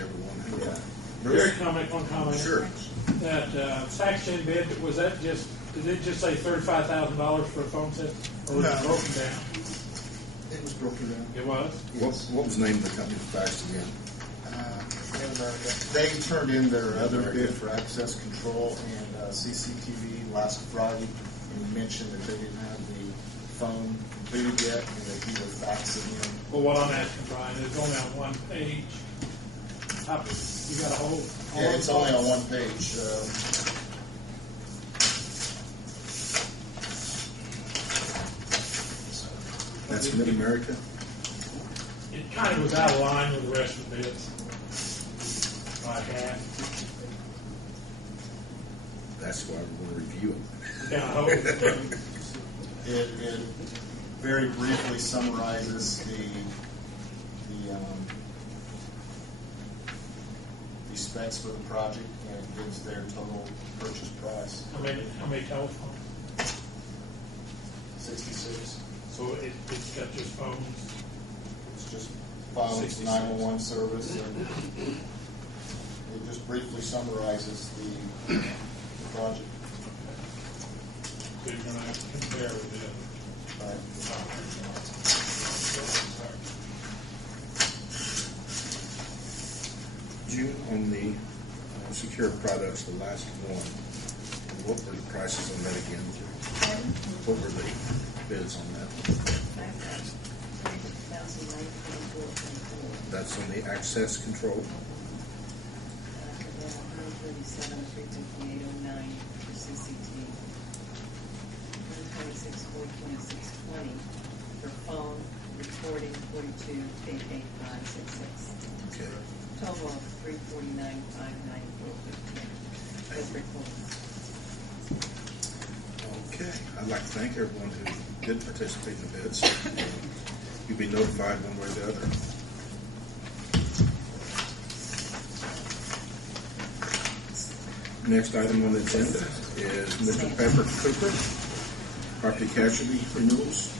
everyone who. Very comment, one comment. Sure. That fax-gen bid, was that just, did it just say $35,000 for a phone system? Or was it broken down? It was broken down. It was? What was the name of the company that faxed again? They turned in their other bid for access control and CCTV last Friday and mentioned that they didn't have the phone completed yet and that he would fax it in. Well, what I'm asking, Brian, is only on one page. You got a whole... Yeah, it's only on one page. That's Mid-America? It kind of was out of line with the rest of the bids. By half. That's why we're going to review it. Kind of hope. It very briefly summarizes the specs for the project and gives their total purchase price. How many telephones? 66. So it's got just phones. It's just phones, 911 service, and it just briefly summarizes the project. So you're going to have to compare with the other. Right. June, on the secure products, the last one, what were the prices on that again? What were the bids on that? That's on the access control. $137,358.09 for CCTV. $126,426.20 for phone, recording, 42,885.66. Okay. Total of $349,594.15 with recording. Okay. I'd like to thank everyone who did participate in the bids. You'll be notified one way or the other. Next item on the agenda is Mr. Pepper Cooper, property casualty renewals.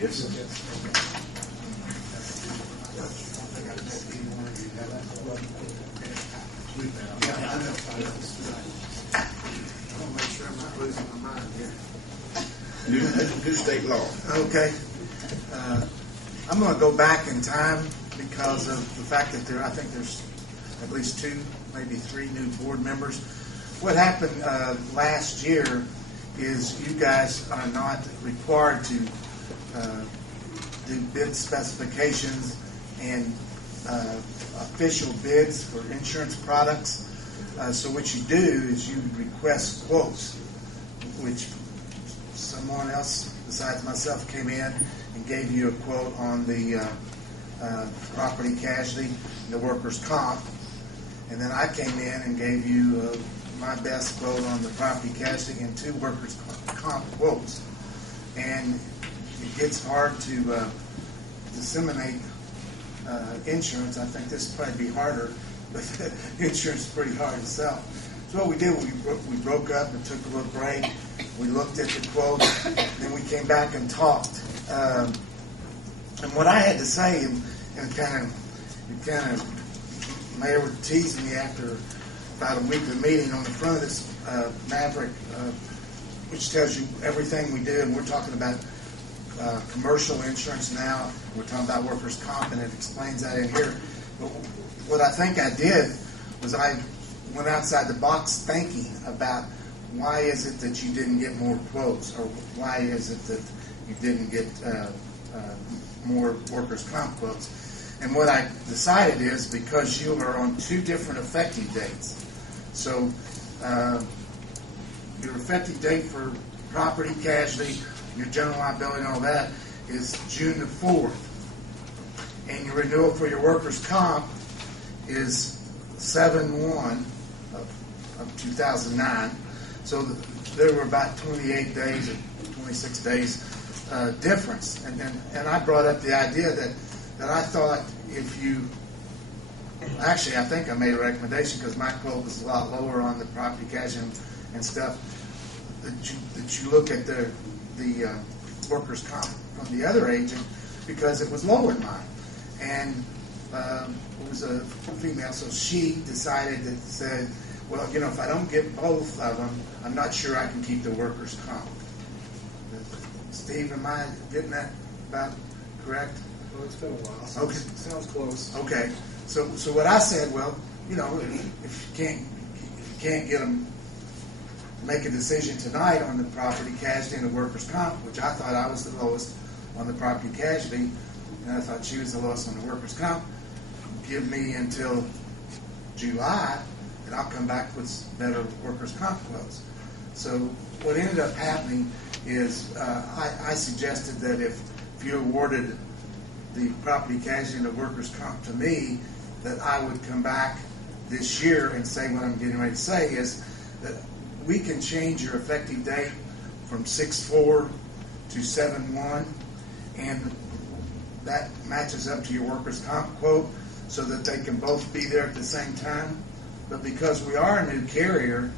Yes. New state law. Okay. I'm going to go back in time because of the fact that I think there's at least 2, maybe 3 new board members. What happened last year is you guys are not required to do bid specifications and official bids for insurance products. So what you do is you request quotes, which someone else besides myself came in and gave you a quote on the property casualty and the workers' comp. And then I came in and gave you my best quote on the property casualty and 2 workers' comp quotes. And it gets hard to disseminate insurance. I think this would probably be harder, but insurance is pretty hard to sell. So what we did, we broke up and took a little break. We looked at the quotes, then we came back and talked. And what I had to say, and kind of, Mayor was teasing me after about a week of the meeting on the front of this Maverick, which tells you everything we do, and we're talking about commercial insurance now. We're talking about workers' comp, and it explains that in here. But what I think I did was I went outside the box thinking about why is it that you didn't get more quotes, or why is it that you didn't get more workers' comp quotes. And what I decided is because you are on 2 different effective dates. So your effective date for property casualty, your general liability and all that is June the 4th. And your renewal for your workers' comp is 7/1 of 2009. So there were about 28 days or 26 days difference. And I brought up the idea that I thought if you, actually I think I made a recommendation because my quote was a lot lower on the property casualty and stuff. that you look at the workers' comp from the other agent, because it was lower than mine. And it was a female, so she decided that said, well, you know, if I don't get both of them, I'm not sure I can keep the workers' comp. Steve, am I getting that about correct? Well, it's been a while. So Okay. Sounds close. Okay, so what I said, well, you know, if you can't get them, make a decision tonight on the property casualty and the workers' comp, which I thought I was the lowest on the property casualty, and I thought she was the lowest on the workers' comp. Give me until July, and I'll come back with better workers' comp quotes. So what ended up happening is I suggested that if you awarded the property casualty and the workers' comp to me, that I would come back this year and say what I'm getting ready to say is that we can change your effective date from 6/4 to 7/1, and that matches up to your workers' comp quote so that they can both be there at the same time. But because we are a new carrier,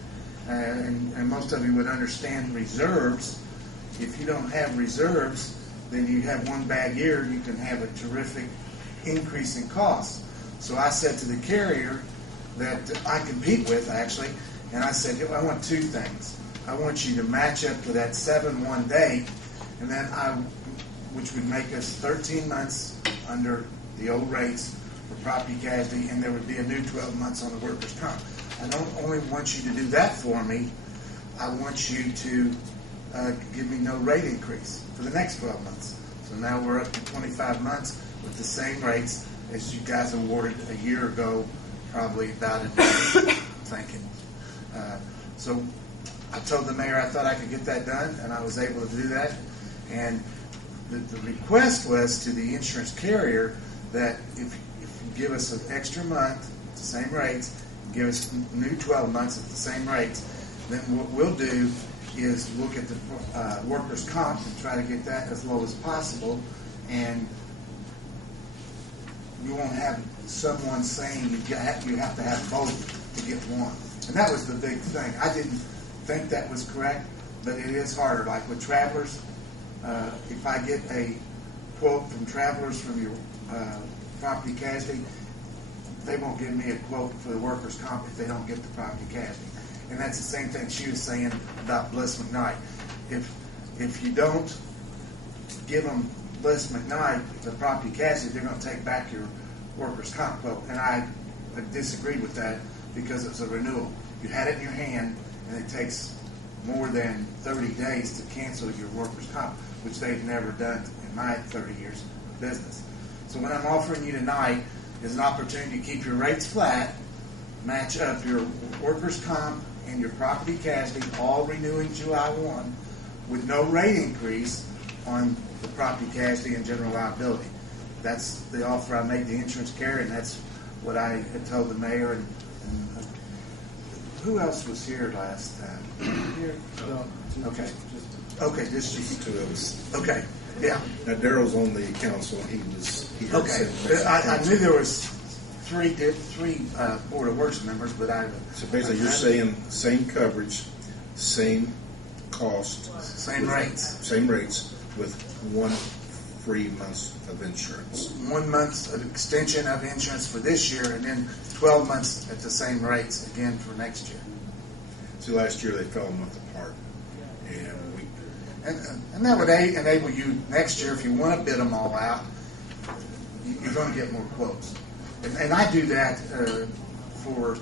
and most of you would understand reserves, if you don't have reserves, then you have one bad year, you can have a terrific increase in costs. So I said to the carrier that I compete with, actually, and I said, I want two things. I want you to match up to that 7/1 date, and then which would make us 13 months under the old rates for property casualty, and there would be a new 12 months on the workers' comp. I don't only want you to do that for me, I want you to give me no rate increase for the next 12 months. So now we're up to 25 months with the same rates as you guys awarded a year ago, probably about a day, thinking. So I told the mayor I thought I could get that done, and I was able to do that. And the request was to the insurance carrier that if you give us an extra month at the same rates, give us new 12 months at the same rates, then what we'll do is look at the workers' comp and try to get that as low as possible, and you won't have someone saying you have to have both to get one. And that was the big thing. I didn't think that was correct, but it is harder. Like with Travelers, if I get a quote from Travelers from your property casualty, they won't give me a quote for the workers' comp if they don't get the property casualty. And that's the same thing she was saying about Bliss McKnight. If you don't give them Bliss McKnight, the property casualty, they're going to take back your workers' comp quote. And I disagreed with that because it's a renewal. You had it in your hand, and it takes more than 30 days to cancel your workers' comp, which they've never done in my 30 years of business. So what I'm offering you tonight is an opportunity to keep your rates flat, match up your workers' comp and your property casualty, all renewing July 1, with no rate increase on the property casualty and general liability. That's the offer I made the insurance carrier, and that's what I had told the mayor. And who else was here last time? Here, no, Okay. just Okay, just you. Two of us. Okay, yeah. Now Daryl's on the council, and he heard Okay, said next I council. knew there was three Board of Works members, but So basically, you're saying same coverage, same cost, same rates. same rates, with one free month of insurance. 1 month of extension of insurance for this year, and then 12 months at the same rates again for next year. See, last year they fell a month apart, and we And that would enable you next year, if you want to bid them all out, you're going to get more quotes. And I do that for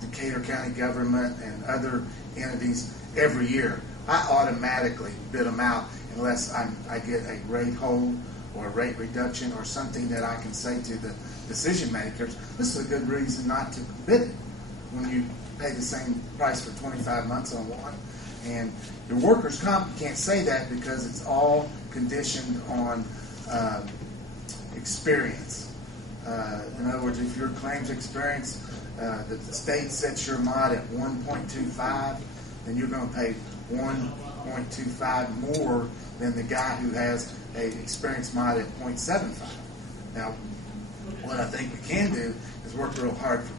Decatur County government and other entities every year. I automatically bid them out unless I get a rate hold or a rate reduction or something that I can say to the decision makers, this is a good reason not to bid it when you pay the same price for 25 months on one. And your workers' comp, you can't say that because it's all conditioned on experience. In other words, if your claims experience, that the state sets your mod at 1.25, then you're going to pay 1.25 more than the guy who has a experience mod at 0.75. Now, what I think we can do is work real hard for